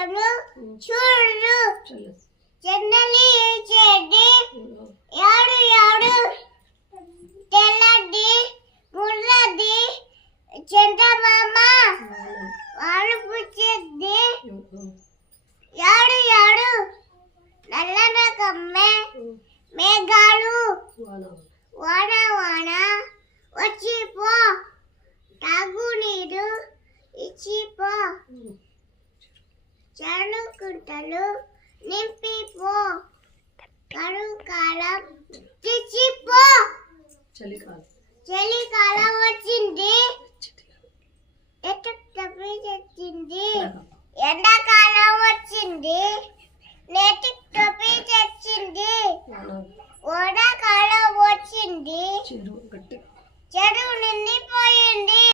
చెడు. చూడు. చెన్నలి చెడి యాడు యాడు తెల్లది ముల్లది చంద్రమామ వాళ్ళు పుచ్చేది. యాడు యాడు నల్లన కమ్మె మేఘాలు. వాన వాన. వచ్చిపో తాగు నీరు ఇచ్చిపో పో చెడు కుంటలు నింపి పో కరువు కాలం తెచ్చి పో చలికాలం. చలికాలం వచ్చింది. తప్పి తెచ్చింది? ఎండాకాలం. వచ్చింది. నేటి టొప్పి తెచ్చింది. ఓడాకాలం వచ్చింది. చెరువు గట్టి. చెరువు నిండిపో